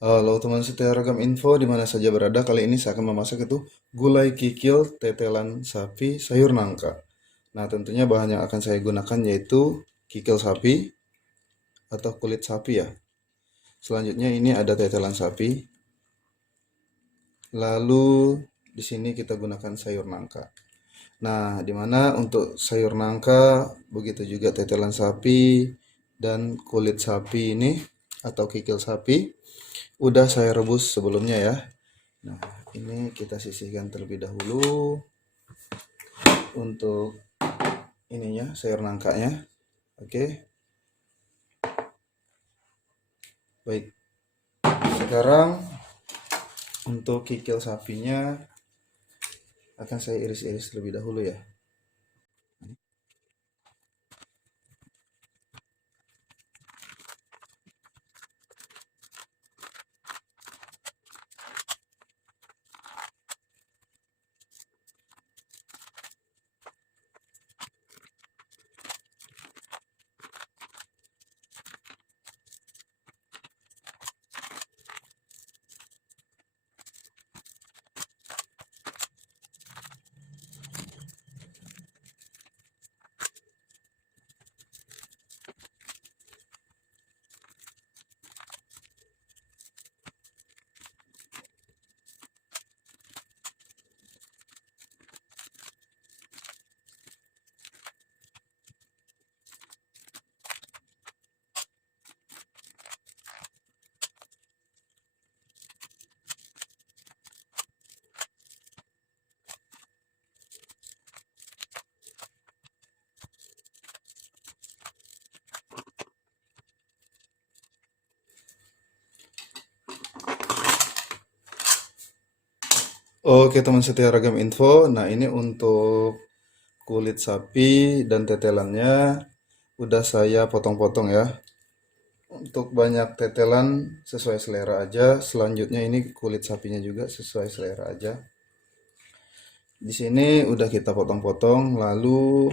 Halo teman setia ragam info di mana saja berada. Kali ini saya akan memasak itu gulai kikil tetelan sapi sayur nangka. Nah, tentunya bahan yang akan saya gunakan yaitu kikil sapi atau kulit sapi ya. Selanjutnya ini ada tetelan sapi. Lalu di sini kita gunakan sayur nangka. Nah, di mana untuk sayur nangka, begitu juga tetelan sapi dan kulit sapi ini atau kikil sapi udah saya rebus sebelumnya ya. Nah, ini kita sisihkan terlebih dahulu untuk ininya, sayur nangkanya. Oke, baik. Sekarang untuk kikil sapinya akan saya iris-iris terlebih dahulu ya. Oke teman setia ragam info. Nah, ini untuk kulit sapi dan tetelannya udah saya potong-potong ya. Untuk banyak tetelan sesuai selera aja. Selanjutnya ini kulit sapinya juga sesuai selera aja. Di sini udah kita potong-potong, lalu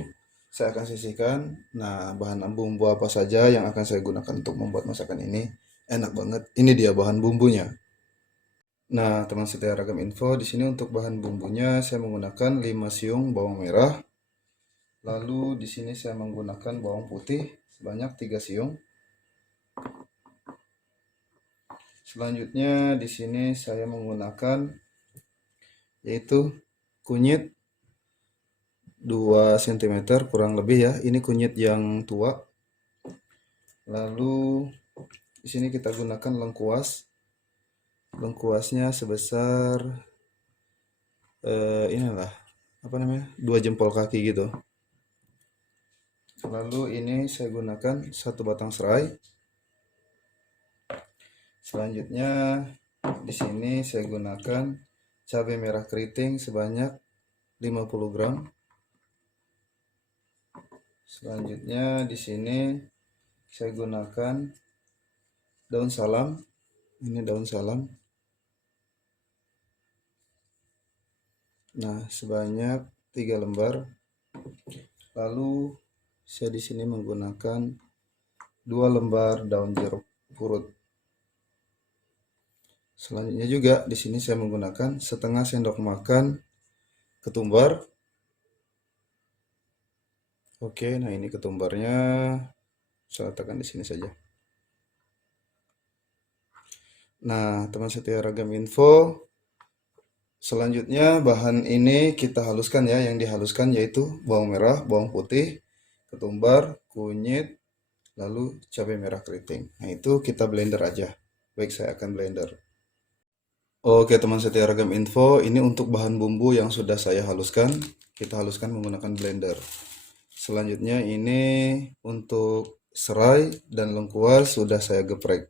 saya akan sisihkan. Nah, bahan bumbu apa saja yang akan saya gunakan untuk membuat masakan ini? Enak banget. Ini dia bahan bumbunya. Nah, teman setia ragam info, di sini untuk bahan bumbunya saya menggunakan 5 siung bawang merah. Lalu di sini saya menggunakan bawang putih sebanyak 3 siung. Selanjutnya di sini saya menggunakan yaitu kunyit 2 cm kurang lebih ya. Ini kunyit yang tua. Lalu di sini kita gunakan lengkuas. Lengkuasnya sebesar inilah apa namanya? 2 jempol kaki gitu. Lalu ini saya gunakan 1 batang serai. Selanjutnya di sini saya gunakan cabai merah keriting sebanyak 50 gram. Selanjutnya di sini saya gunakan daun salam. Ini daun salam. Nah, sebanyak 3 lembar. Lalu saya di sini menggunakan 2 lembar daun jeruk purut. Selanjutnya juga di sini saya menggunakan setengah sendok makan ketumbar. Oke, nah ini ketumbarnya saya letakkan di sini saja. Nah, teman setia ragam info, selanjutnya bahan ini kita haluskan ya. Yang dihaluskan yaitu bawang merah, bawang putih, ketumbar, kunyit, lalu cabai merah keriting. Nah, itu kita blender aja. Baik, saya akan blender. Oke, teman setia ragam info, ini untuk bahan bumbu yang sudah saya haluskan. Kita haluskan menggunakan blender. Selanjutnya ini untuk serai dan lengkuas sudah saya geprek.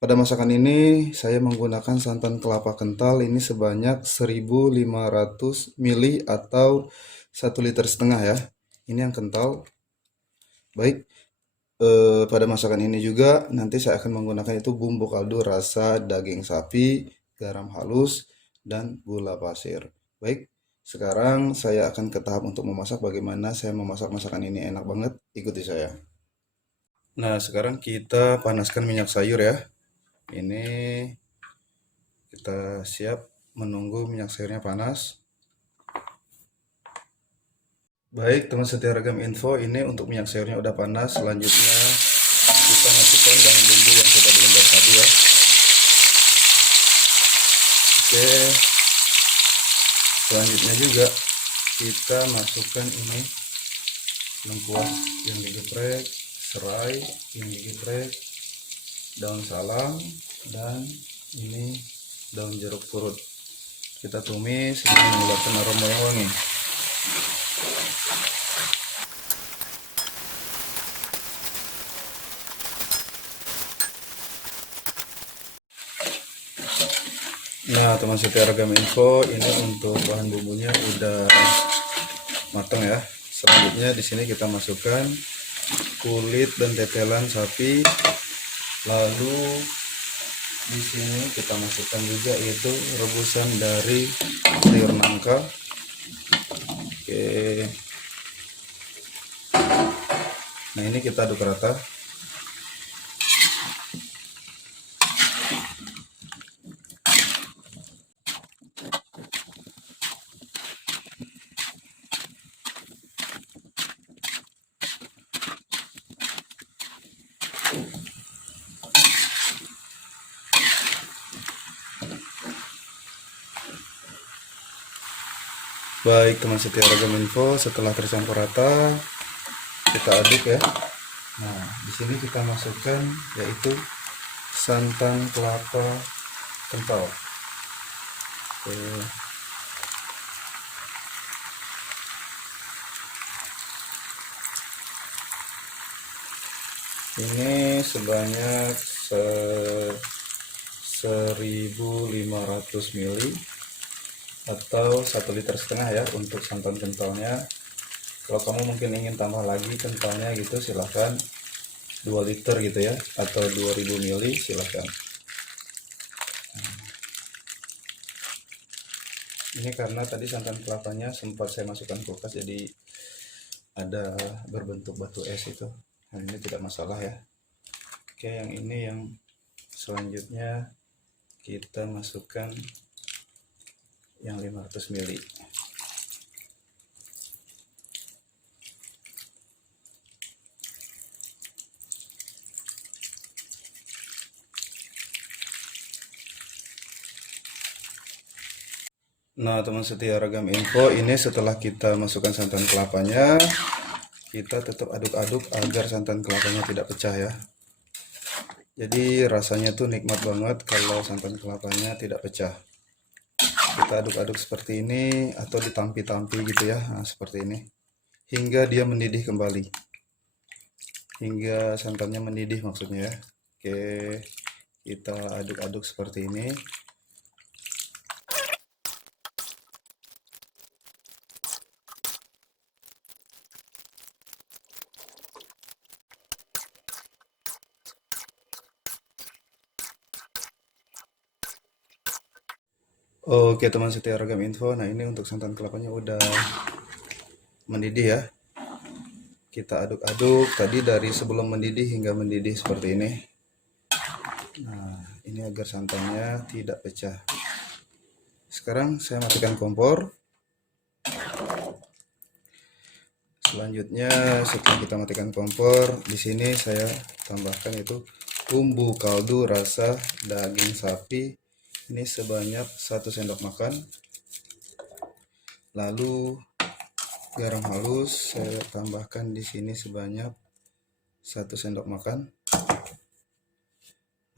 Pada masakan ini saya menggunakan santan kelapa kental ini sebanyak 1500 ml atau 1,5 liter ya. Ini yang kental. Baik, pada masakan ini juga nanti saya akan menggunakan itu bumbu kaldu rasa daging sapi, garam halus, dan gula pasir. Baik, sekarang saya akan ke tahap untuk memasak. Bagaimana saya memasak masakan ini enak banget, ikuti saya. Nah, sekarang kita panaskan minyak sayur ya. Ini kita siap menunggu minyak sayurnya panas. Baik teman setia ragam info, ini untuk minyak sayurnya udah panas. Selanjutnya kita masukkan bahan bumbu yang kita blender tadi ya. Oke, selanjutnya juga kita masukkan ini lengkuas yang digeprek, serai yang digeprek, daun salam, dan ini daun jeruk purut. Kita tumis hingga mengeluarkan aroma yang wangi. Nah teman setia ragam info, ini untuk bahan bumbunya udah matang ya. Selanjutnya di sini kita masukkan kulit dan tetelan sapi. Lalu di sini kita masukkan juga yaitu rebusan dari sayur nangka. Oke. Nah ini kita aduk rata. Baik teman setia ragam info, setelah tercampur rata kita aduk ya. Nah di sini kita masukkan yaitu santan kelapa kental. Oke. Ini sebanyak 1500 ml atau 1,5 liter ya untuk santan kentalnya. Kalau kamu mungkin ingin tambah lagi kentalnya gitu silahkan 2 liter gitu ya, atau 2000 ml silahkan. Ini karena tadi santan kelapanya sempat saya masukkan kulkas jadi ada berbentuk batu es itu. Nah ini tidak masalah ya. Oke, yang ini yang selanjutnya kita masukkan yang 500 ml. Nah teman setia ragam info, ini setelah kita masukkan santan kelapanya, kita tetap aduk-aduk agar santan kelapanya tidak pecah ya. Jadi rasanya tuh nikmat banget kalau santan kelapanya tidak pecah. Kita aduk-aduk seperti ini atau ditampi-tampi gitu ya, nah, seperti ini hingga dia mendidih kembali, hingga santannya mendidih maksudnya ya. Oke, kita aduk-aduk seperti ini. Oke teman setia ragam info, nah ini untuk santan kelapanya udah mendidih ya. Kita aduk-aduk tadi dari sebelum mendidih hingga mendidih seperti ini. Nah ini agar santannya tidak pecah. Sekarang saya matikan kompor. Selanjutnya setelah kita matikan kompor, di sini saya tambahkan itu bumbu kaldu rasa daging sapi. Ini sebanyak 1 sendok makan. Lalu garam halus saya tambahkan di sini sebanyak 1 sendok makan.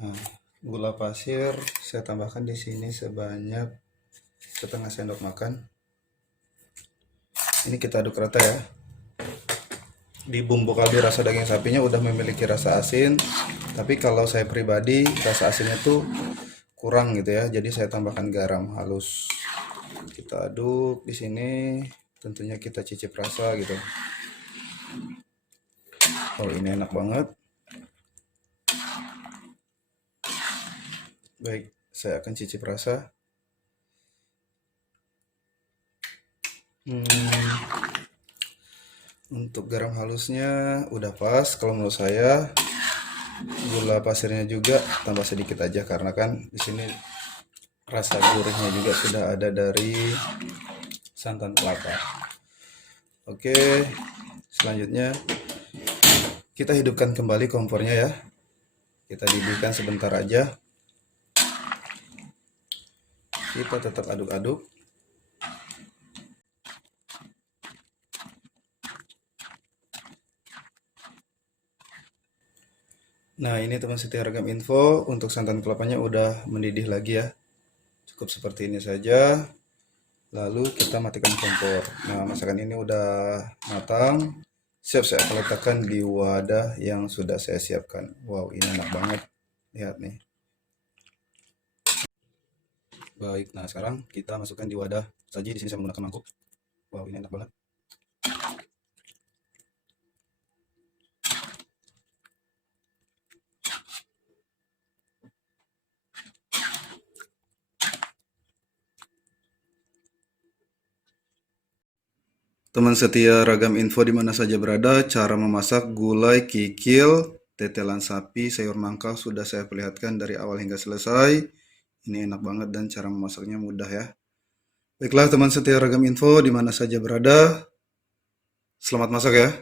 Nah, gula pasir saya tambahkan di sini sebanyak setengah sendok makan. Ini kita aduk rata ya. Di bumbu kaldu rasa daging sapinya udah memiliki rasa asin, tapi kalau saya pribadi rasa asinnya tuh kurang gitu ya, jadi saya tambahkan garam halus. Kita aduk di sini, tentunya kita cicip rasa gitu. Oh ini enak banget. Baik, saya akan cicip rasa. Untuk garam halusnya udah pas kalau menurut saya. Gula pasirnya juga tambah sedikit aja karena kan di sini rasa gurihnya juga sudah ada dari santan kelapa. Oke, selanjutnya kita hidupkan kembali kompornya ya. Kita didihkan sebentar aja. Kita tetap aduk-aduk. Nah, ini teman setia Ragam Info, untuk santan kelapanya udah mendidih lagi ya. Cukup seperti ini saja. Lalu kita matikan kompor. Nah, masakan ini udah matang. Siap saya akan letakkan di wadah yang sudah saya siapkan. Wow, ini enak banget. Lihat nih. Baik, nah sekarang kita masukkan di wadah saji. Di sini saya menggunakan mangkuk. Wow, ini enak banget. Teman setia Ragam Info di mana saja berada, cara memasak gulai, kikil, tetelan sapi, sayur nangka sudah saya perlihatkan dari awal hingga selesai. Ini enak banget dan cara memasaknya mudah ya. Baiklah teman setia Ragam Info di mana saja berada, selamat masak ya.